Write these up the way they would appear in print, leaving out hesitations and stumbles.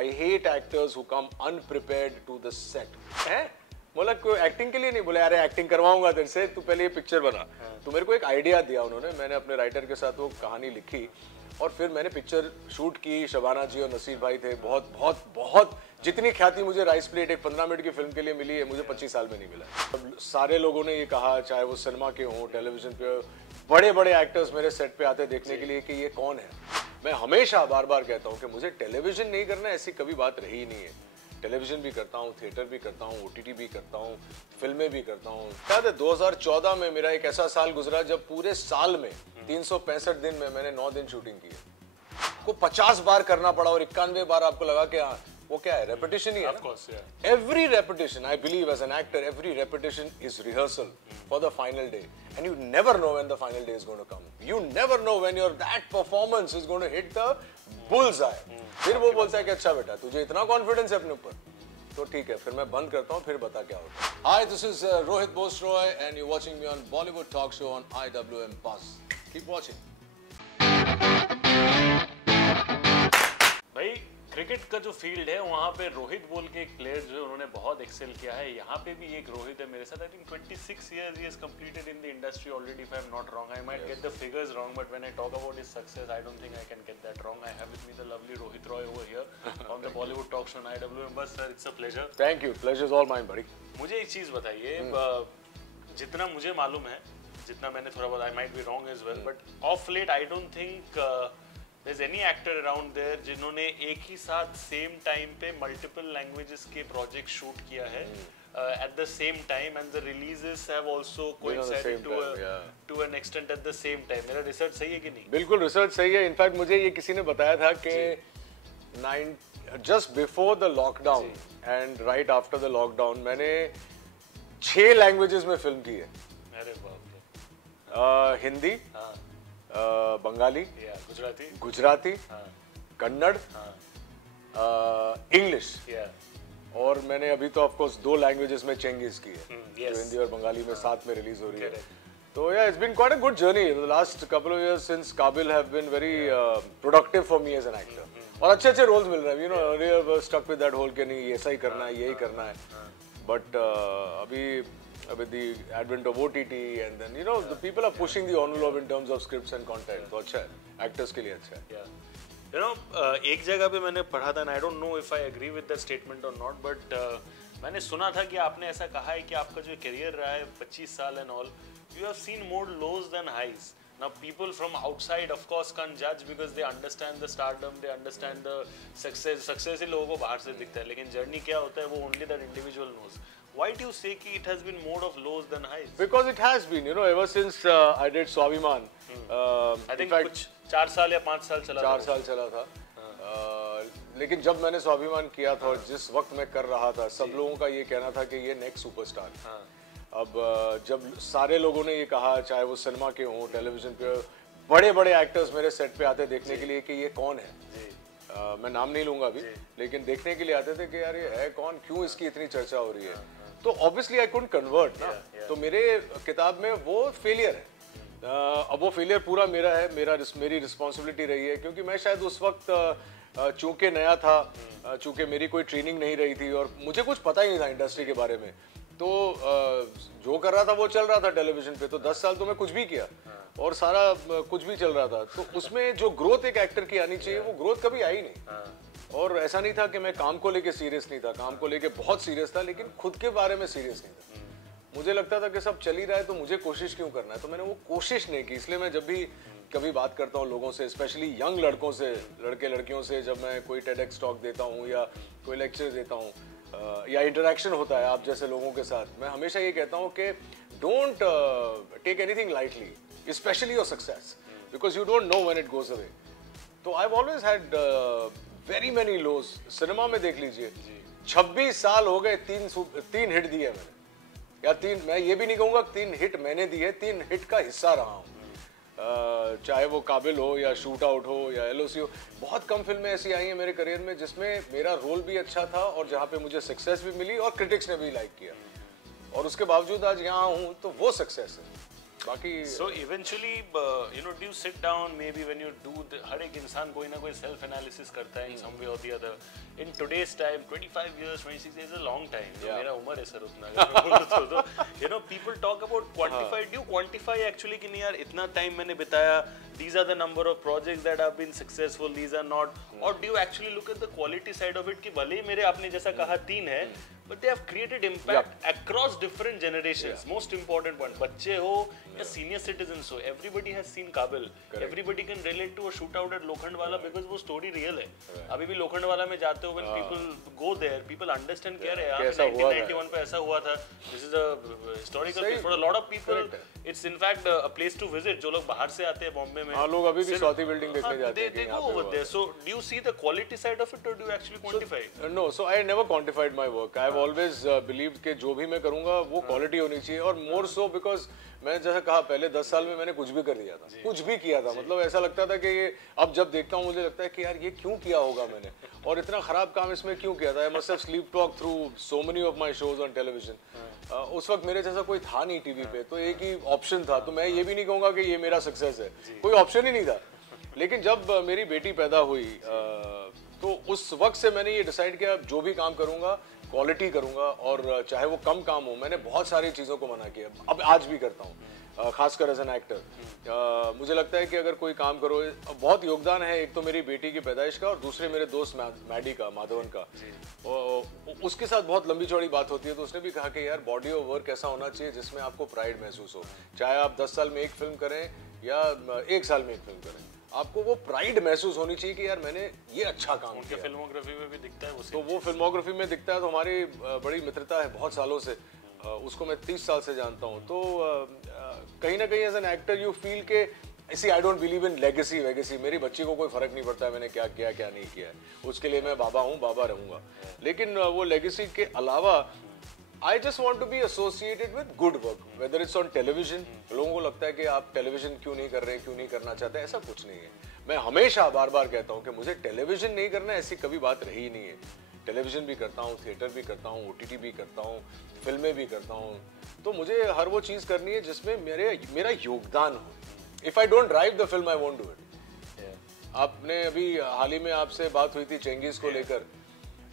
I hate actors who come unprepared to the set. है बोला कोई एक्टिंग के लिए नहीं, बोले अरे एक्टिंग करवाऊंगा तेरे से, तू पहले ये पिक्चर बना। तो मेरे को एक आइडिया दिया उन्होंने, मैंने अपने राइटर के साथ वो कहानी लिखी और फिर मैंने पिक्चर शूट की। शबाना जी और नसीर भाई थे। बहुत बहुत बहुत जितनी ख्याति मुझे राइस प्लेट एक 15 मिनट की फिल्म के लिए मिली है, मुझे 25 साल में नहीं मिला। अब सारे लोगों ने ये कहा, चाहे वो सिनेमा के हों, टेलीविजन पे, बड़े बड़े एक्टर्स मेरे सेट पे आते देखने के लिए कि ये कौन है। मैं हमेशा बार बार कहता हूँ कि मुझे टेलीविजन नहीं करना, ऐसी कभी बात रही नहीं है। टेलीविजन भी करता हूँ, थिएटर भी करता हूँ, OTT भी करता हूँ, फिल्में भी करता हूँ। याद है 2014 में मेरा एक ऐसा साल गुजरा जब पूरे साल में 365 दिन में मैंने 9 दिन शूटिंग की है। को 50 बार करना पड़ा और 91 बार आपको लगा कि हाँ वो क्या है, रेपिटेशन ही है ना। Every repetition, I believe as an actor, every repetition is rehearsal for the final day and you never know when the final day is going to come. You never know when your that performance is going to hit the bull's eye. फिर वो बोलता है कि अच्छा बेटा तुझे इतना confidence है अपने ऊपर, तो ठीक है फिर मैं बंद करता हूँ, फिर बता क्या होता है। Hi, this is Rohit Bose Roy and you watching me on Bollywood talk show on IWM Buzz। Keep watching. भाई क्रिकेट का जो फील्ड है वहाँ पे रोहित बोल के एक प्लेयर जो है उन्होंने बहुत एक्सेल किया है। यहाँ पे भी एक रोहित है मेरे साथ। I think 26 years he has completed in the industry already, if I'm not wrong. I might get the figures wrong, but when I talk about his success, I don't think I can get that wrong. I have with me the lovely Rohit Roy over here on the Bollywood Talk Show on IWM Buzz. Sir, it's a pleasure. Thank you. Pleasure is all mine, buddy. मुझे एक चीज बताइए, जितना मुझे मालूम है, जितना मैंने थोड़ा बहुत, I might be wrong as well, but of late I don't think there's any actor around there जिन्होंने एक ही साथ सेम टाइम पे मल्टीपल लैंग्वेजेस के प्रोजेक्ट शूट किया है at the same time, and the releases have also coincided to an extent at the same time. मेरा research सही है कि नहीं? बिल्कुल रिसर्च सही है। इनफैक्ट मुझे ये किसी ने बताया था कि just before the lockdown and right after the lockdown मैंने 6 लैंग्वेजेस में फिल्म की है। अरे बाप रे। हिंदी, बंगाली, गुजराती, कन्नड़, इंग्लिश, और मैंने अभी तो ऑफ कोर्स 2 लैंग्वेजेस में चेंगेज की है, जो हिंदी और बंगाली में साथ में रिलीज हो रही है। तो या it's been quite a good journey. The last couple of years since Kaabil have been very productive for me as an actor. और अच्छे अच्छे रोल्स मिल रहे हैं, you know, earlier stuck with that whole के नहीं ऐसा ही करना है, यही करना है। बट अभी with the advent of OTT and then you know the people are pushing the envelope in terms of scripts and content, तो अच्छा है, actors के लिए अच्छा है। You know, एक जगह पे मैंने पढ़ा था, and I don't know if I agree with that statement or not, but मैंने सुना था कि आपने ऐसा कहा है कि आपका जो करियर रहा है 25 साल and all, you have seen more lows than highs. Now people from outside of course can't judge because they understand the stardom, they understand the success. Success ही लोगों को बाहर से दिखता है, लेकिन जर्नी क्या होता है वो only that individual knows. Why do you say कि it has been more of lows than highs? Because it has been, you know, ever since I did Swabhiman. I think कुछ 4 साल या 5 साल चला 4 साल चला था। लेकिन जब मैंने स्वाभिमान किया था और जिस वक्त मैं कर रहा था, सब लोगों का ये कहना था कि ये नेक्स्ट सुपरस्टार है। अब जब सारे लोगों ने ये कहा, चाहे वो सिनेमा के हों, टेलीविजन पे, बड़े बड़े एक्टर्स मेरे सेट पे आते देखने के लिए कि ये कौन है। मैं नाम नहीं लूंगा अभी, लेकिन देखने के लिए आते थे कि यार ये है कौन, क्यों इसकी इतनी चर्चा हो रही है। तो ऑब्वियसली आई कुडंट कन्वर्ट ना, तो मेरे किताब में वो फेलियर है। अब वो फेलियर पूरा मेरा है, मेरी रिस्पॉन्सिबिलिटी रही है, क्योंकि मैं शायद उस वक्त चूंकि नया था, चूंकि मेरी कोई ट्रेनिंग नहीं रही थी और मुझे कुछ पता ही नहीं था इंडस्ट्री के बारे में, तो जो कर रहा था वो चल रहा था टेलीविजन पे। तो 10 साल तो मैं कुछ भी किया और सारा कुछ भी चल रहा था, तो उसमें जो ग्रोथ एक एक्टर की आनी चाहिए वो ग्रोथ कभी आई नहीं। और ऐसा नहीं था कि मैं काम को लेके सीरियस नहीं था, काम को लेके बहुत सीरियस था, लेकिन खुद के बारे में सीरियस नहीं था। मुझे लगता था कि सब चल ही रहा है तो मुझे कोशिश क्यों करना है, तो मैंने वो कोशिश नहीं की। इसलिए मैं जब भी कभी बात करता हूँ लोगों से, स्पेशली यंग लड़कों से, लड़के लड़कियों से, जब मैं कोई TEDx टॉक देता हूँ या कोई लेक्चर देता हूँ या इंटरेक्शन होता है आप जैसे लोगों के साथ, मैं हमेशा ये कहता हूँ कि don't take anything lightly, specially your success, because you don't know when it goes away. तो I have always had very many lows. Cinema में देख लीजिए, 26 साल हो गए, 3 हिट दिए मैंने, या 3, मैं ये भी नहीं कहूँगा 3 हिट मैंने दिए, 3 हिट का हिस्सा रहा हूँ। चाहे वो काबिल हो या शूट आउट हो या LOC हो, बहुत कम फिल्में ऐसी आई हैं मेरे करियर में जिसमें मेरा रोल भी अच्छा था और जहाँ पे मुझे सक्सेस भी मिली और क्रिटिक्स ने भी लाइक किया, और उसके बावजूद आज यहाँ हूँ, तो वो सक्सेस है। बाकी so eventually do you sit down maybe when you do हर एक इंसान कोई ना कोई self analysis करता है in some way or the other. In today's time 25 years 26 years is a long time. मेरा उम्र है सर उतना अगर मैं बोलूं तो people talk about quantify. Do you quantify actually कि नहीं यार इतना time मैंने बिताया, these are the number of projects that have been successful, these are not, or do you actually look at the quality side of it कि भले ही मेरे आपने जैसा कहा 3 है but they have created impact across different generations. Most important point, बच्चे हो या senior citizens हो, everybody has seen Kabil. Everybody can relate to a shootout at Lokhandwala because वो story real है. अभी भी लोखंडवाला में जाते हो when people go there, people understand क्या रहे हैं 1991 पे ऐसा हुआ था. This is a historical place for a lot of people. It's in fact a place to visit. जो लोग बाहर से आते हैं बॉम्बे में. हाँ, लोग अभी भी स्वाति बिल्डिंग देखने जाते हैं. They go over there. So do you see the quality side of it or do you actually quantify? No, so I never quantified my work. I've always believed कि जो भी मैं करूँगा वो क्वालिटी होनी चाहिए, और more so because मैंने जैसा कहा पहले 10 साल में मैंने कुछ भी कर दिया था, कुछ भी किया था. मतलब ऐसा लगता था कि ये अब जब देखता हूँ मुझे लगता है कि यार ये क्यों किया होगा मैंने, और इतना खराब काम इसमें क्यों किया था. I must have sleep talked through so many of my shows on television. उस वक्त मेरे जैसा कोई था नहीं टीवी पे, तो एक ही ऑप्शन था. तो मैं ये भी नहीं कहूँगा कि ये मेरा सक्सेस है, कोई ऑप्शन ही नहीं था. लेकिन जब मेरी बेटी पैदा हुई तो उस वक्त से मैंने ये डिसाइड किया जो भी काम करूँगा क्वालिटी करूँगा, और चाहे वो कम काम हो. मैंने बहुत सारी चीज़ों को मना किया, अब आज भी करता हूँ, खासकर एज एन एक्टर. मुझे लगता है कि अगर कोई काम करो, बहुत योगदान है एक तो मेरी बेटी की पैदाइश का, और दूसरे मेरे दोस्त मैडी का, माधवन का. उसके साथ बहुत लंबी चौड़ी बात होती है, तो उसने भी कहा कि यार बॉडी ऑफ वर्क ऐसा होना चाहिए जिसमें आपको प्राइड महसूस हो. चाहे आप 10 साल में एक फिल्म करें या 1 साल में एक फिल्म करें, आपको वो प्राइड महसूस होनी चाहिए कि यार मैंने ये अच्छा काम किया. फिल्मोग्राफी में भी दिखता है वो. तो वो फिल्मोग्राफी में दिखता है. तो हमारी बड़ी मित्रता है बहुत सालों से. उसको मैं 30 साल से जानता हूँ. तो कहीं ना कहीं as an actor you feel के ऐसी I don't believe in legacy वेगेसी. मेरी बच्ची को कोई फर्क नहीं पड़ता है मैंने क्या किया क्या नहीं किया है. उसके लिए मैं बाबा हूँ, बाबा रहूंगा. लेकिन वो लेगेसी के अलावा I just want to be associated with good work, whether it's on television. लोगों को लगता है कि आप टेलीविजन क्यों नहीं कर रहे, क्यों नहीं करना चाहते. ऐसा कुछ नहीं है. मैं हमेशा बार बार कहता हूँ कि मुझे टेलीविजन नहीं करना, ऐसी कभी बात रही ही नहीं है. टेलीविजन भी करता हूँ, थिएटर भी करता हूँ, OTT भी करता हूँ, फिल्में भी करता हूँ. तो मुझे हर वो चीज़ करनी है जिसमें मेरा योगदान हो. If I don't drive the film, I won't do it. आपने अभी हाल ही में आपसे बात हुई थी चेंगीज को लेकर.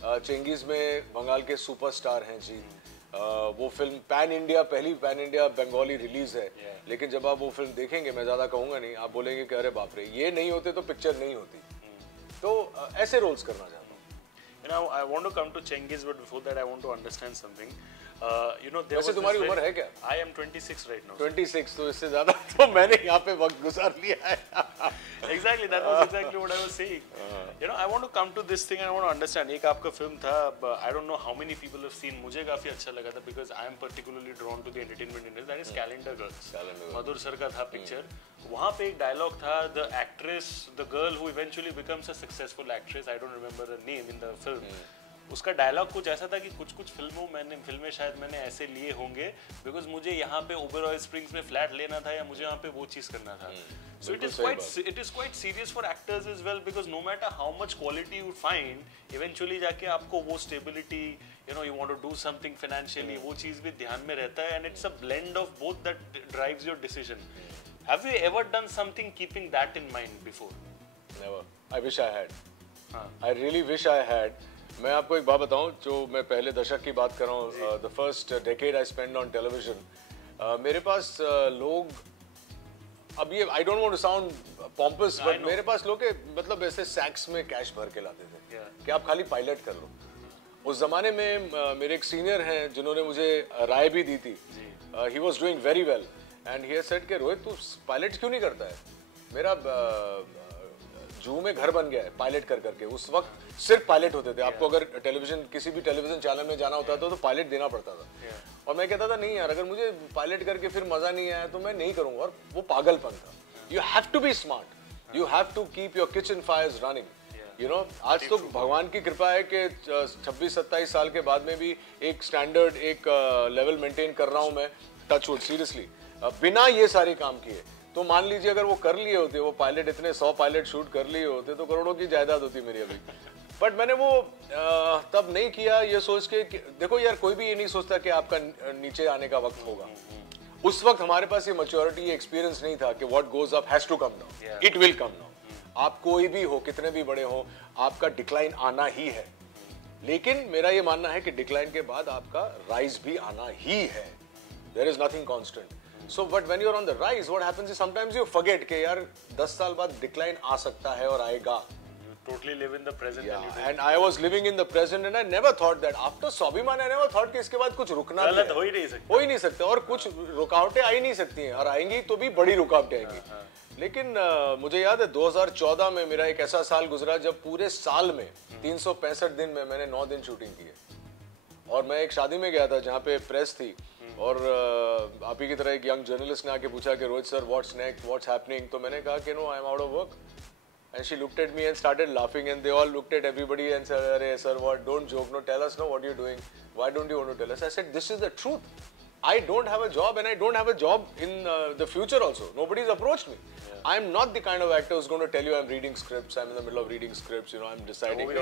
चेंगीज में बंगाल के सुपरस्टार हैं जी. वो फिल्म पैन इंडिया, पहली पैन इंडिया बंगाली रिलीज है. लेकिन जब आप वो फिल्म देखेंगे, मैं ज्यादा कहूंगा नहीं, आप बोलेंगे कि अरे बाप रे, ये नहीं होते तो पिक्चर नहीं होती. तो ऐसे रोल्स करना चाहता हूँ. I want to come to Cengiz, but before that I want to understand something. वैसे तुम्हारी उम्र है क्या? I am 26 right now. 26, तो इससे ज्यादा तो मैंने यहाँ पे वक्त गुजार लिया है. Exactly, that was exactly what I was saying. I want to come to this thing and I want to understand. एक आपका फिल्म था, I don't know how many people have seen. मुझे काफी अच्छा लगा था because I am particularly drawn to the entertainment industry. That is Calendar Girls. Madhur sir का था पिक्चर. वहाँ पे एक डायलॉग था, the actress, the girl who eventually becomes a successful actress. I don't remember her name in the film. उसका dialogue कुछ ऐसा था कि कुछ फिल्में शायद मैंने ऐसे लिए होंगे बिकॉज मुझे यहाँ पे ओबेरॉय स्प्रिंग्स में फ्लैट लेना था या मुझे यहाँ पे वो चीज़ करना था. So it is quite serious for actors as well because no matter how much quality you find, eventually जाके आपको वो stability, you want to do something financially, वो चीज़ भी ध्यान में रहता है. And it's a blend of both that drives your decision. Have you ever done something keeping that in mind before? Never. I wish I had. I really wish I had. मैं आपको एक बात बताऊं, जो मैं पहले दशक की बात कर रहा हूँ, the first decade I spend on television. मेरे पास लोग, अब ये I don't want to sound pompous, but मेरे पास लोग के मतलब ऐसे सैक्स में कैश भर के लाते थे कि आप खाली पायलट कर लो. उस जमाने में मेरे एक सीनियर हैं जिन्होंने मुझे राय भी दी थी. He was doing very well and he has said कि रोहित तू पायलट क्यों नहीं करता है. मेरा जू में घर बन गया है पायलट कर करके. उस वक्त सिर्फ पायलट होते थे. आपको अगर टेलीविजन, किसी भी टेलीविजन चैनल में जाना होता था तो पायलट देना पड़ता था. और मैं कहता था नहीं यार, अगर मुझे पायलट करके फिर मजा नहीं आया तो मैं नहीं करूंगा. और वो पागलपन था. You have to be smart, you have to keep your kitchen fires running. आज तो भगवान की कृपा है कि 26-27 साल के बाद में भी एक स्टैंडर्ड, एक लेवल मेंटेन कर रहा हूं मैं, टच वुड, सीरियसली, बिना ये सारे काम किए. तो मान लीजिए अगर वो कर लिए होते, वो पायलट इतने 100 पायलट शूट कर लिए होते तो करोड़ों की जायदाद होती मेरी अभी. बट मैंने वो तब नहीं किया, ये सोच के देखो यार, कोई भी ये नहीं सोचता कि आपका नीचे आने का वक्त होगा. उस वक्त हमारे पास ये मैच्योरिटी, ये एक्सपीरियंस नहीं था कि what goes up has to come down, it will come down. आप कोई भी हो, कितने भी बड़े हो, आपका डिक्लाइन आना ही है। लेकिन मेरा ये मानना है कि डिक्लाइन के बाद आपका राइज भी आना ही है। There is nothing constant. So but when you are on the rise, what happens is sometimes you forget कि यार 10 साल बाद डिक्लाइन आ सकता है और आएगा। Totally live in the present. And I was living in the present and I never thought that after Swabhiman I never thought कि इसके बाद कुछ रुकना भी गलत है। हो ही नहीं सकता। हो ही नहीं सकता और कुछ रुकावटें आ ही नहीं सकती हैं, और आएंगी तो भी बड़ी रुकावटें आएंगी। लेकिन मुझे याद है 2014 में मेरा एक ऐसा साल गुजरा जब पूरे साल में 365 दिन में मैंने 9 दिन शूटिंग की है। और मैं एक शादी में गया था जहाँ पे प्रेस थी, और आप ही की तरह एक यंग जर्नलिस्ट ने आके पूछा कि Rohit sir what's next, what's happening. तो मैंने कहा कि no, I am out of work. And she looked at me and started laughing, and they all looked at everybody and said, "Arey sir, what? Don't joke. No, tell us now what you're doing. Why don't you want to tell us?" I said, "This is the truth. I don't have a job, and I don't have a job in the future also. Nobody's approached me. Yeah. I'm not the kind of actor who's going to tell you I'm reading scripts. I'm in the middle of reading scripts. You know, I'm deciding."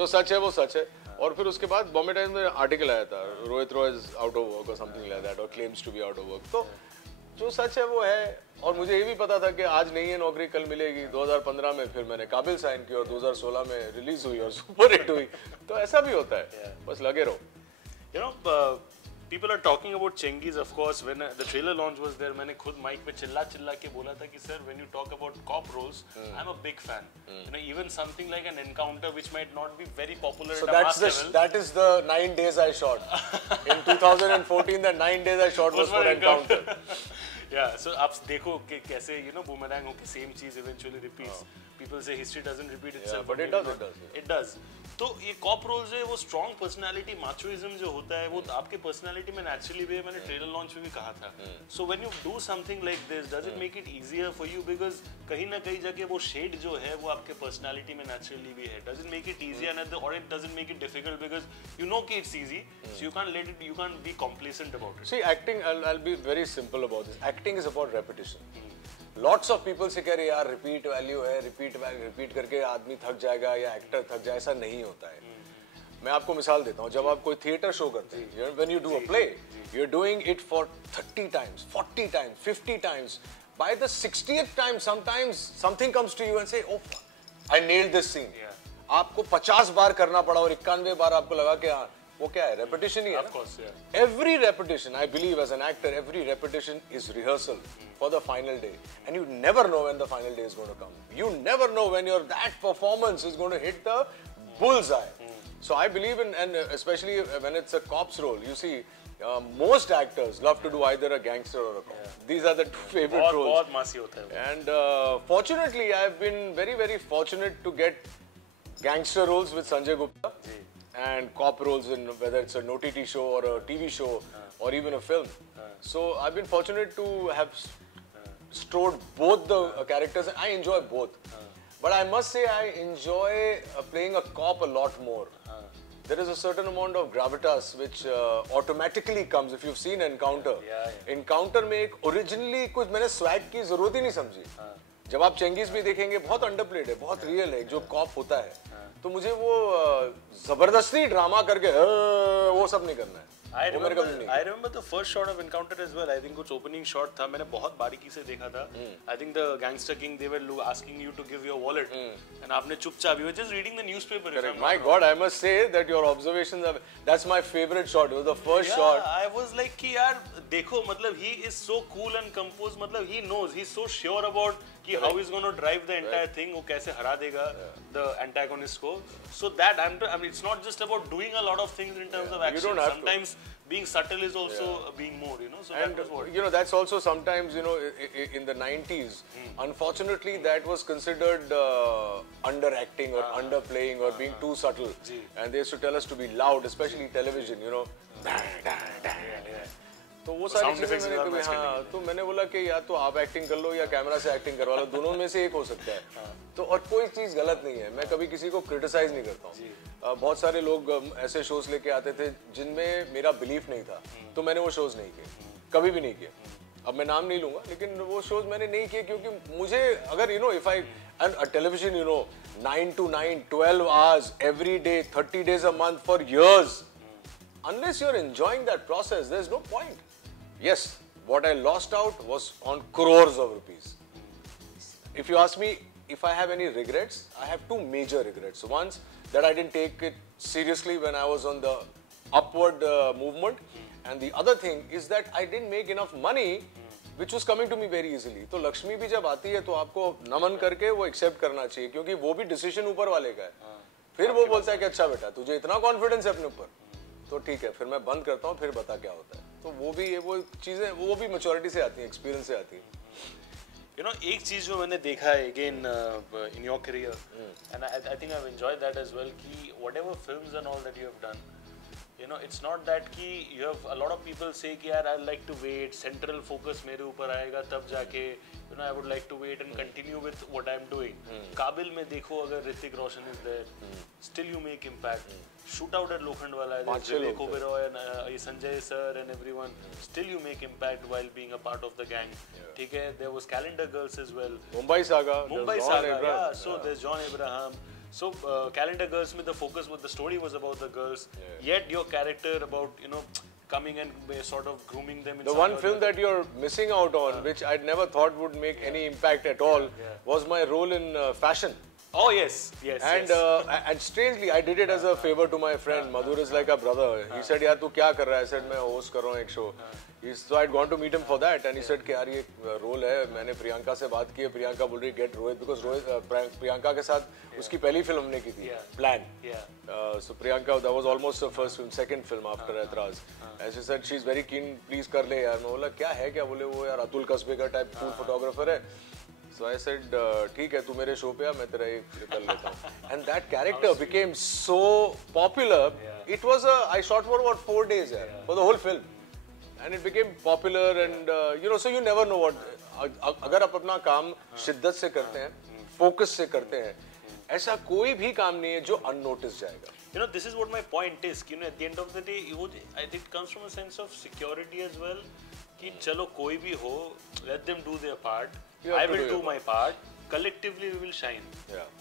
जो सच है वो सच है। और फिर उसके बाद Bombay times में article आया था, Rohit Roy is out of work और समथिंग लाइक दैट, और claims to be out of work. तो जो सच है वो है। और मुझे ये भी पता था कि आज नहीं है नौकरी, कल मिलेगी। 2015 में फिर मैंने काबिल साइन की और 2016 में रिलीज हुई और सुपर हिट हुई। तो ऐसा भी होता है, बस लगे रहो। You know, people are talking about Chengiz, of course. When the trailer launch was there, मैंने खुद माइक पे चिल्ला के बोला था कि sir, when you talk about cop roles, I'm a big fan. You know, even something like an encounter which might not be very popular So at a mass level. that is the 9 days I shot. In 2014, the 9 days I shot was for encounter. Yeah, so आप देखो कि कैसे boomerang होके same चीज eventually repeats. People say history doesn't repeat itself, but it does. It does. तो ये corp role जो है वो स्ट्रॉन्ग पर्सनालिटी, माचोइज्म जो होता है वो आपके पर्सनालिटी में नेचुरली भी है। मैंने ट्रेलर लॉन्च में भी कहा था। So when you do something like this, does it make it easier for you, because कहीं ना कहीं जगह वो शेड जो है वो आपके पर्सनालिटी में नेचुरली भी है। Does it make it easier and और it doesn't make it difficult, because you know कि it's easy, so you can't let it, you can't be complacent about it. See, acting, I'll be very simple about this. Acting is about repetition. Lots of people से कह रहे यार repeat value है, repeat करके आदमी थक जाएगा या एक्टर थक जाए, ऐसा नहीं होता है। मैं आपको मिसाल देता हूँ, जब आप कोई थिएटर शो करते हैं, when you do a play, you're doing it for 30 times, 40 times, 50 times. By the 60th time, sometimes something comes to you and say, oh, I nailed this scene. आपको 50 बार करना पड़ा और 91 बार आपको लगा कि हाँ, वो क्या है, repetition ही है ना? Every repetition, I believe as an actor, every repetition is rehearsal for the final day. And you never know when the final day is going to come. You never know when that performance is going to hit the bullseye. So I believe in, and especially when it's a cop's role, you see, most actors love to do either a gangster or a cop. These are the two favorite roles. बहुत मासी होता है। And fortunately, I've been very, very fortunate to get gangster roles with Sanjay Gupta and cop roles in whether it's an OTT show or a TV show or even a film. So I've been fortunate to have strode both the characters. I enjoy both. But I must say I enjoy playing a cop a lot more. There is a certain amount of gravitas which automatically comes if you've seen Encounter. Encounter में एक originally कुछ मैंने swag की जरूरत ही नहीं समझी। जब आप चेंगीज भी देखेंगे बहुत अंडरप्लेड है, बहुत रियल है, जो कॉप होता है। तो मुझे वो जबरदस्ती ड्रामा करके वो सब नहीं करना है। I remember the first shot of Encounter as well. I think कुछ opening shot था, मैंने बहुत बारीकी से देखा था. I think the Gangster King, they were asking you to give your wallet, and आपने चुपचाप, you were just reading the newspaper. Correct. My God, I must say that your observations are. That's my favorite shot. It was the first shot. I was like कि यार देखो, मतलब he is so cool and composed. मतलब he knows, he's so sure about कि how he's going to drive the entire thing. वो कैसे हरा देगा the antagonist को. So that I mean, it's not just about doing a lot of things in terms of action. You don't have Sometimes being subtle is also being more, you know. So and that was what. You know, that's also sometimes, you know, in the 90s, unfortunately, that was considered underacting or underplaying or being too subtle. And they used to tell us to be loud, especially television, you know. तो वो सारी चीजें मैंने कभी तो मैंने बोला कि या तो आप एक्टिंग कर लो या कैमरा से एक्टिंग करवा लो, दोनों में से एक हो सकता है। तो और कोई चीज गलत नहीं है, मैं कभी किसी को क्रिटिसाइज नहीं करता हूँ। बहुत सारे लोग ऐसे शोज लेके आते थे जिनमें मेरा बिलीफ नहीं था, तो मैंने वो शोज नहीं किए, कभी भी नहीं किए। अब मैं नाम नहीं लूंगा, लेकिन वो शोज मैंने नहीं किए क्योंकि मुझे अगर you know if I television you know 9 to 9 12 hours every day 30 days a month for years, unless you're enjoying that process, there's no point. Yes, what I lost out was on crores of rupees. If you ask me if I have any regrets, I have two major regrets. Once, that I didn't take it seriously when I was on the upward movement, and the other thing is that I didn't make enough money which was coming to me very easily. तो लक्ष्मी भी जब आती है तो आपको नमन करके वो accept करना चाहिए, क्योंकि वो भी डिसीजन ऊपर वाले का है. फिर वो बोलता है कि अच्छा बेटा तुझे इतना कॉन्फिडेंस है अपने ऊपर, तो ठीक है, फिर मैं बंद करता हूँ, फिर बता क्या होता है. तो वो भी चीजें वो भी मैच्योरिटी से आती हैं, एक्सपीरियंस से आती हैं. You know, एक चीज जो मैंने देखा है again in your career, and I think I've enjoyed that as well, कि whatever films and all that you have done, you know, it's not that कि you have a lot of people say कि यार I like to wait, central focus मेरे ऊपर आएगा तब जाके, you know, I would like to wait and continue with what I'm doing. काबिल में देखो अगर Hrithik Roshan is there, still you make impact. Shoot out at Lokhandwala, Vivek Oberoi and Sanjay sir and everyone, still you make impact while being a part of the gang. ठीक है, there was Calendar Girls as well. Mumbai Saga, yeah. So there's John Abraham. So Calendar Girls में the focus with the story was about the girls. Yet your character about, you know, coming and sort of grooming them. In the one film that you're missing out on, which I'd never thought would make any impact at all, was my role in fashion. Oh yes. And strangely, I did it as a favor to my friend. Madhur is like a brother. He said, "यार तू क्या कर रहा है?" I said, "मैं host कर रहा हूँ एक show." So I'd gone to meet him for that, and he said कि यार ये role है. मैंने प्रियंका से बात की है. प्रियंका बोल रही get Rohit, because प्रियंका के साथ उसकी पहली फिल्म हमने की थी, Plan. So Priyanka, that was almost her first film, second film after Aitraz. And she said she's very keen. Please कर ले यार. मैं बोला क्या है क्या? बोले वो यार अतुल कसबे का type food photographer है. So I said, ठीक है तू मेरे शो पे आ, मैं तेरा एक कर लेता हूँ. And that character became so popular. It was I shot for about 4 days for the whole film, and it became popular. And you know, so you never know what. अगर आप अपना काम शिद्दत से करते हैं, focus से करते हैं, ऐसा कोई भी काम नहीं है जो unnoticed जाएगा. You know, this is what my point is. You know, at the end of the day, I think it comes from a sense of security as well. कि चलो कोई भी हो, let them do their part. I will do my part. Collectively, we will shine.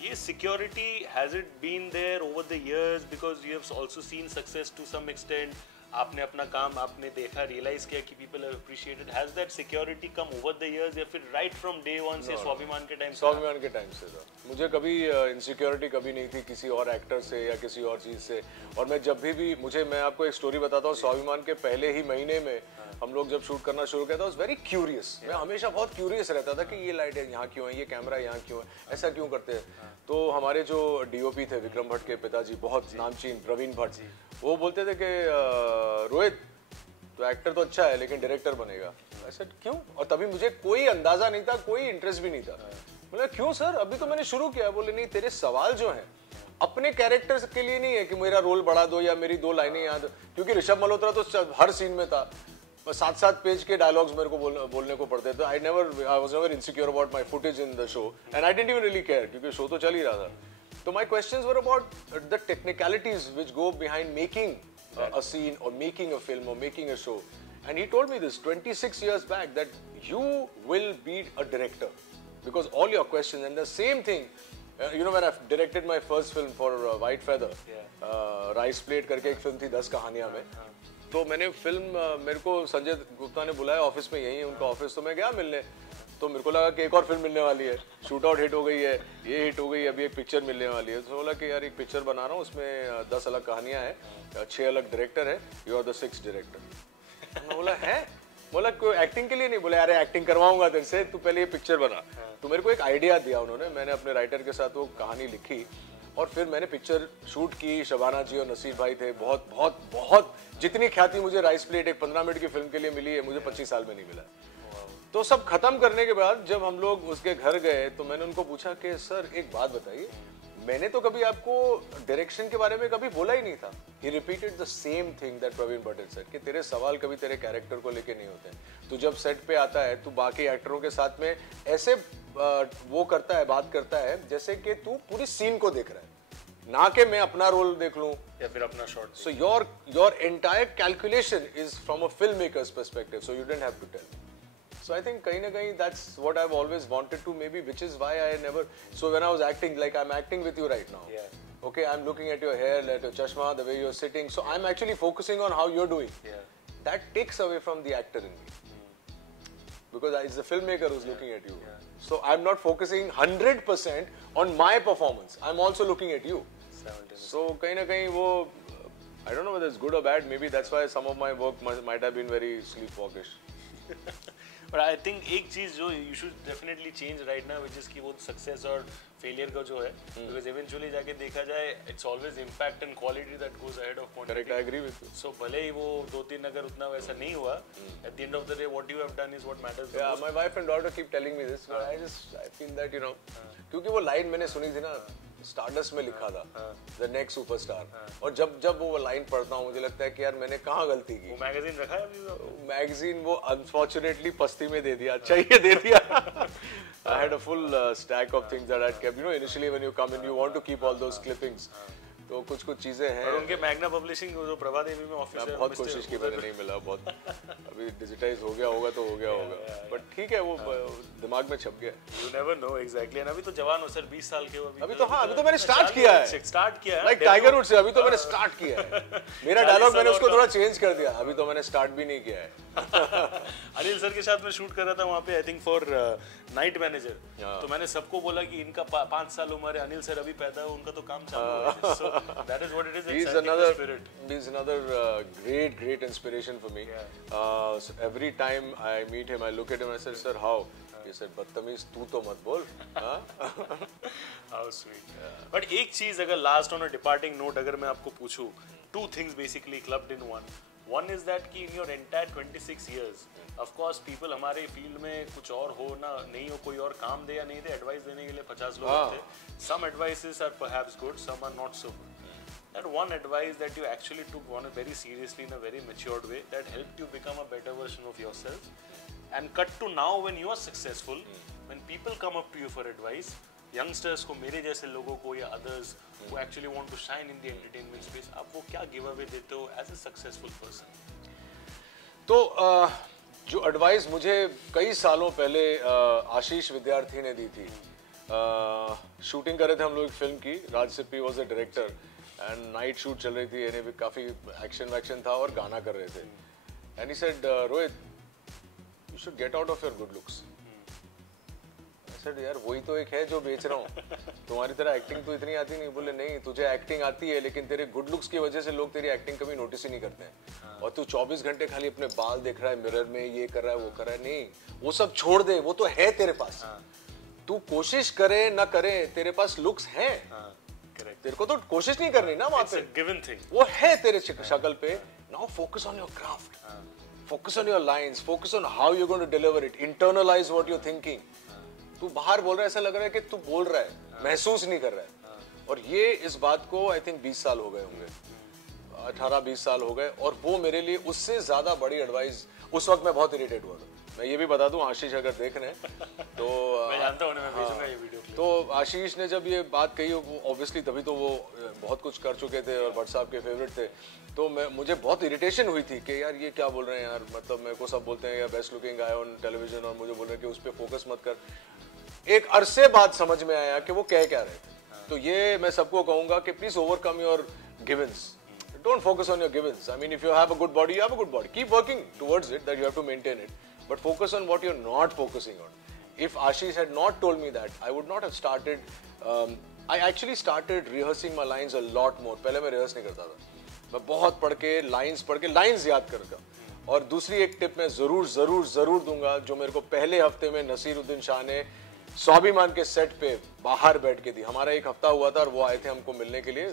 Yes, security, has it been there over the years? Because you have also seen success to some extent. आपने अपना काम आपने देखा, realize किया कि people have appreciated. Has that security come over the years या फिर right from day one से स्वाभिमान के टाइम से? स्वाभिमान के टाइम से था. मुझे कभी insecurity कभी नहीं थी किसी और एक्टर से या किसी और चीज़ से. और मैं जब भी मैं आपको एक स्टोरी बताता हूँ. स्वाभिमान के पहले ही महीने में हम लोग जब शूट करना शुरू किया था, was very curious. मैं हमेशा बहुत क्यूरियस रहता था कि ये लाइट है यहाँ क्यों है, ये कैमरा यहाँ क्यों है, ऐसा क्यों करते हैं. तो हमारे जो डीओपी थे विक्रम भट्ट के पिताजी, बहुत नामचीन प्रवीण भट्ट, वो बोलते थे कि रोहित तो एक्टर तो अच्छा है लेकिन डायरेक्टर बनेगा. ऐसा क्यों? और तभी मुझे कोई अंदाजा नहीं था, कोई इंटरेस्ट भी नहीं था. बोले क्यों सर, अभी तो मैंने शुरू किया. बोले नहीं, तेरे सवाल जो हैं अपने कैरेक्टर के लिए नहीं है कि मेरा रोल बढ़ा दो या मेरी 2 लाइनें याद, क्योंकि ऋषभ मल्होत्रा तो हर सीन में था. 7 पेज के डायलॉग्स मेरे को बोलने को पड़ते थे. I was never insecure about my footage in the show, and I didn't even really care क्योंकि शो तो चल ही रहा था. तो my questions were about the technicalities which go behind making a scene or making a film or making a show. And he told me this 26 years back, that you will be a director because all your questions. And the same thing, you know, when I directed my first film for White Feather, Rice Plate करके एक film थी 10 कहानियां में. तो मैंने film, मेरे को संजय गुप्ता ने बुलाया ऑफिस में, यही है उनका ऑफिस. तो मैं गया मिलने, तो मेरे को लगा कि एक और फिल्म मिलने वाली है. शूट आउट हिट हो गई है, ये हिट हो गई, अभी एक पिक्चर मिलने वाली है. तो बोला कि यार एक पिक्चर बना रहा हूँ, उसमें 10 अलग कहानियाँ हैं, 6 अलग डायरेक्टर है, you are the 6th director. मैं बोला है, बोला कोई एक्टिंग के लिए नहीं. बोला अरे एक्टिंग करवाऊंगा तेरे से, तू पहले ये पिक्चर बना. तो मेरे को एक आइडिया दिया उन्होंने, मैंने अपने राइटर के साथ वो कहानी लिखी और फिर मैंने पिक्चर शूट की. शबाना जी और नसीर भाई थे. बहुत बहुत बहुत जितनी ख्याति मुझे राइस प्लेट एक 15 मिनट की फिल्म के लिए मिली है, मुझे 25 साल में नहीं मिला. तो सब खत्म करने के बाद जब हम लोग उसके घर गए तो मैंने उनको पूछा कि सर एक बात बताइए, मैंने तो कभी आपको डायरेक्शन के बारे में कभी बोला ही नहीं था. He repeated the same thing that Praveen Bhatt said कि तेरे सवाल कभी तेरे कैरेक्टर को लेके नहीं होते. तू जब सेट पे आता है, तू बाकी एक्टरों के साथ में ऐसे वो करता है, बात करता है जैसे कि तू पूरी सीन को देख रहा है, ना कि मैं अपना रोल देख लूं या फिर अपना shot. So your entire calculation is from a filmmaker's perspective, so you didn't have to tell. So I think कहीं ना कहीं that's what I've always wanted to, maybe, which is why I never. So when I was acting, like I'm acting with you right now. Yeah. Okay, I'm looking at your hair, at your chashma, the way you're sitting. So I'm actually focusing on how you're doing. Yeah. That takes away from the actor in me. because it's the filmmaker who's looking at you. So I'm not focusing 100% on my performance. I'm also looking at you. So कहीं ना कहीं वो I don't know whether it's good or bad. Maybe that's why some of my work might have been very sleepwalkish. But I think एक चीज जो you should definitely change right now, which is कि वो success और failure का जो है, because eventually जाके देखा जाए, it's always impact and quality that goes ahead of quantity. Correct, I agree with you. So भले ही वो 2-3 अगर उतना वैसा नहीं हुआ, at the end of the day, what you have done is what matters. Yeah, my wife and daughter keep telling me this, but I feel that क्योंकि वो line मैंने सुनी थी ना, स्टारडस्ट में लिखा था द नेक्स्ट सुपरस्टार, और जब वो लाइन पढ़ता हूँ मुझे लगता है कि यार मैंने कहाँ गलती की. वो मैगजीन रखा है अभी? मैगजीन वो अनफॉर्चुनेटली पस्ती में दे दिया. अच्छा ये दे दिया. I had a full stack of things that I'd kept. Initially when you come in, you want to keep all those clippings. तो कुछ चीजें हैं. और उनके मैग्ना पब्लिशिंग जो प्रभा देवी में ऑफिस है, बहुत कोशिश की मैंने, नहीं मिला. बहुत अभी डिजिटाइज हो गया होगा तो हो गया होगा, बट ठीक है वो दिमाग में छप गया. You never know exactly. And अभी तो जवान हो सर, 20 साल के हो अभी तो. हाँ, अभी तो मैंने स्टार्ट किया है. लाइक टाइगर वुड से अभी तो मैंने स्टार्ट किया है. मेरा डायलॉग मैंने उसको थोड़ा चेंज कर दिया. अभी तो मैंने स्टार्ट भी नहीं किया है. अनिल सर के साथ मैं शूट कर रहा था वहाँ पे, I think for night manager. तो मैंने सबको बोला कि इनका 5 साल उम्र है, अनिल सर अभी पैदा है, उनका तो काम चालू है. So that is what it is. He's another great inspiration for me. So every time I meet him, I look at him and I said, sir, how? He said, बदतमीज तू तो मत बोल. How sweet. But एक चीज अगर last on a departing note अगर मैं आपको पूछूं, 2 things basically clubbed in one. One is that कि in your entire 26 years, of course people हमारे फील्ड में कुछ और हो ना नहीं हो, कोई और काम दे या नहीं दे, एडवाइस देने के लिए 50 लोग होते हैं. Some advices are perhaps good, some are not so good. That one advice that you actually took one very seriously in a very matured way that helped you become a better version of yourself, and cut to now when you are successful, when people come up to you for advice, youngsters को, मेरे जैसे लोगों को या others who actually want to shine in the entertainment space, आप वो क्या give away देते हो as a successful person? तो जो एडवाइस मुझे कई सालों पहले आशीष विद्यार्थी ने दी थी. शूटिंग कर रहे थे हम लोग एक फिल्म की. Raj Sippy was the director and night shoot चल रही थी. यानी काफी एक्शन था और गाना कर रहे थे. And he said, Rohit, you should get out of your good looks. यार वही तो एक है जो बेच रहा हूँ. तुम्हारी तरह एक्टिंग तो इतनी आती नहीं. बोले नहीं, तुझे एक्टिंग आती है लेकिन तेरे गुड लुक्स की वजह से लोग तेरी एक्टिंग कभी नोटिस ही नहीं करते हैं. और तू 24 घंटे खाली अपने बाल देख रहा है मिरर में, ये कर रहा है वो कर रहा है. नहीं, वो सब छोड़ दे, वो तो है तेरे पास. तू कोशिश करे ना करे, तेरे पास लुक्स हैं. तेरे को तो कोशिश नहीं करनी ना वहां पे. गिवन थिंग वो है तेरे शक्ल पे. Now focus on your craft, focus on your lines, focus on how you going to deliver it, internalise what you thinking. तू बाहर बोल रहा है, ऐसा लग रहा है कि तू बोल रहा है, महसूस नहीं कर रहा है. और ये इस बात को आई थिंक 20 साल हो गए होंगे, 18-20 साल हो गए. और वो मेरे लिए उससे ज्यादा बड़ी एडवाइस. उस वक्त मैं बहुत इरिटेट हुआ था. मैं ये भी बता दूं, आशीष अगर देख रहे हैं तो मैं जानता हूं, मैं भेजूंगा ये वीडियो. तो आशीष ने जब ये बात कही, वो ऑब्वियसली तभी तो वो बहुत कुछ कर चुके थे और भट्ट साहब के फेवरेट थे. तो मुझे बहुत इरिटेशन हुई थी कि यार ये क्या बोल रहे हैं यार. मतलब मेरे को सब बोलते हैं यार best looking guy on television, और मुझे बोल रहे हैं कि उस पर फोकस मत कर. एक अरसे बाद समझ में आया कि वो कह क्या रहे थे. तो ये मैं सबको कहूंगा कि please overcome your givens. Don't focus on your givens. I mean, if you have a good body, you have a good body. Keep working towards it, that you have to maintain it. But focus on what you're not focusing on. If Ashish had not told me that, I would not have started. I actually started rehearsing my lines a lot more. पहले मैं rehearse नहीं करता था. मैं बहुत पढ़ के lines याद करता. और दूसरी एक टिप मैं जरूर दूंगा, जो मेरे को पहले हफ्ते में नसीरुद्दीन शाह ने स्वाभिमान के सेट पे बाहर बैठ के दी. हमारा एक हफ्ता हुआ था और वो आए थे हमको मिलने के लिए,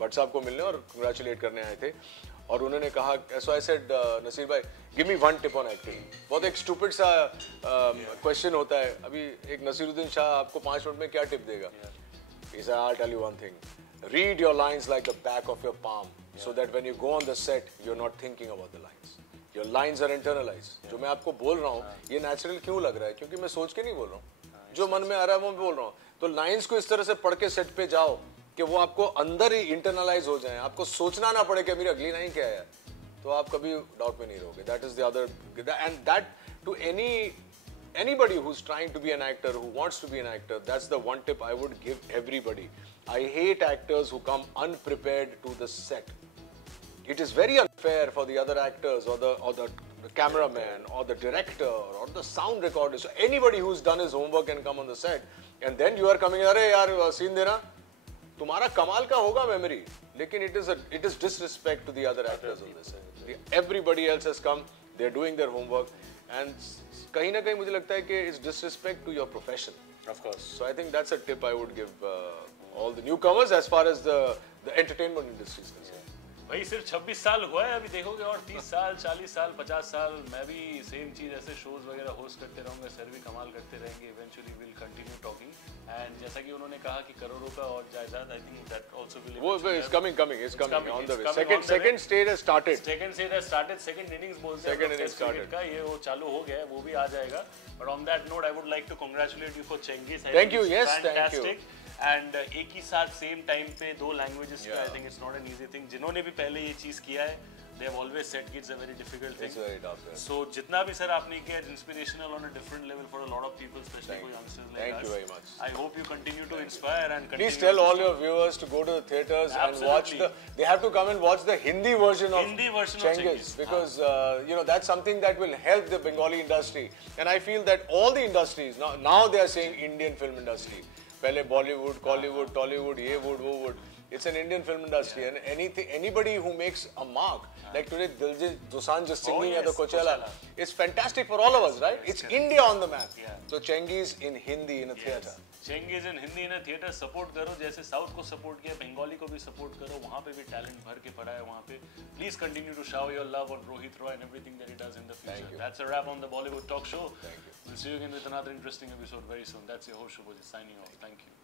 भट्ट साहब को मिलने और कंग्रेचुलेट करने आए थे. और उन्होंने कहा, सो आई सेड, नसीर भाई give me one tip on acting. बहुत एक स्टूपिड सा क्वेश्चन होता है. अभी एक नसीरुद्दीन शाह आपको 5 मिनट में क्या टिप देगा? He said, I'll tell you one thing. Read your lines like the back of your palm, so that when you go on the set, you're not thinking about the lines. Your lines are internalized. जो मैं आपको बोल रहा हूँ, ये natural क्यों लग रहा है? क्योंकि मैं सोच के नहीं बोल रहा हूँ. जो मन में आ रहा है वो मैं बोल रहा हूँ. तो लाइंस को इस तरह से पढ़ के सेट पे जाओ कि वो आपको अंदर ही इंटरनलाइज हो जाए, आपको सोचना ना पड़े कि मेरी अगली लाइन क्या है. तो आप कभी डाउट में नहीं रहोगे. That is the other, and that too anybody who's trying to be an actor, who wants to be an actor, that's the one tip I would give everybody. I hate actors who come unprepared to the set. It is very unfair for the other actors or the the cameraman or the director or the sound recorder, so anybody who's done his homework can come on the set, and then you are coming, अरे यार scene देना, तुम्हारा कमाल का होगा memory, लेकिन it is disrespect to the other actors on this set. Everybody else has come, they are doing their homework, and कहीं ना कहीं मुझे लगता है कि it's disrespect to your profession. Of course. So I think that's a tip I would give all the newcomers as far as the entertainment industry is concerned. भाई सिर्फ 26 साल हुआ है अभी, देखोगे और 30 साल 40 साल 50 साल मैं भी सेम चीज़ ऐसे शोज वगैरह होस्ट करते रहूँगा, सर भी कमाल करते रहेंगे, eventually will continue talking. And जैसा कि उन्होंने कहा कि करोड़ों का और जायदाद, I think that also will वो is coming on the way. Second stage has started. Second innings बोलते हैं टेस्ट क्रिकेट का, ये वो चालू हो गया है, वो भी आ जाएगा. But on that note, I would like to congratulate you for Cengiz. Thank you. Yes, thank you. And एक ही साथ सेम टाइम पे दो लैंग्वेजेस का, I think it's not an easy thing. जिन्होंने भी पहले ये चीज किया है, they have always said it's a very difficult thing. It's very tough. Yeah. So जितना भी सर आपने किया, it's inspirational on a different level for a lot of people, especially for youngsters like us. Thank you very much. I hope you continue to inspire and continue. Please tell all your viewers to go to the theaters and watch they have to come and watch the Hindi version of Cengiz, because you know, that's something that will help the Bengali industry, and I feel that all the industries now they are saying Indian film industry. पहले Bollywood, Collywood, Tollywood, ये wood, वो wood. It's an Indian film industry, and anybody who makes a mark, like today Diljit Dosanjh just singing at the Coachella, it's fantastic for all of us, right? It's India on the map. So Cengiz in Hindi in a theater. Cengiz in Hindi in a theater, support करो, जैसे south को support किया, बंगाली को भी support करो, वहाँ पे भी टैलेंट भर के पड़ा है वहाँ पे. Please continue to shower your love on Rohit Roy and everything that he does in the future. That's a wrap on the Bollywood Talk Show. We'll see you again with another interesting episode very soon. That's your host Shubhajit signing off. Thank you.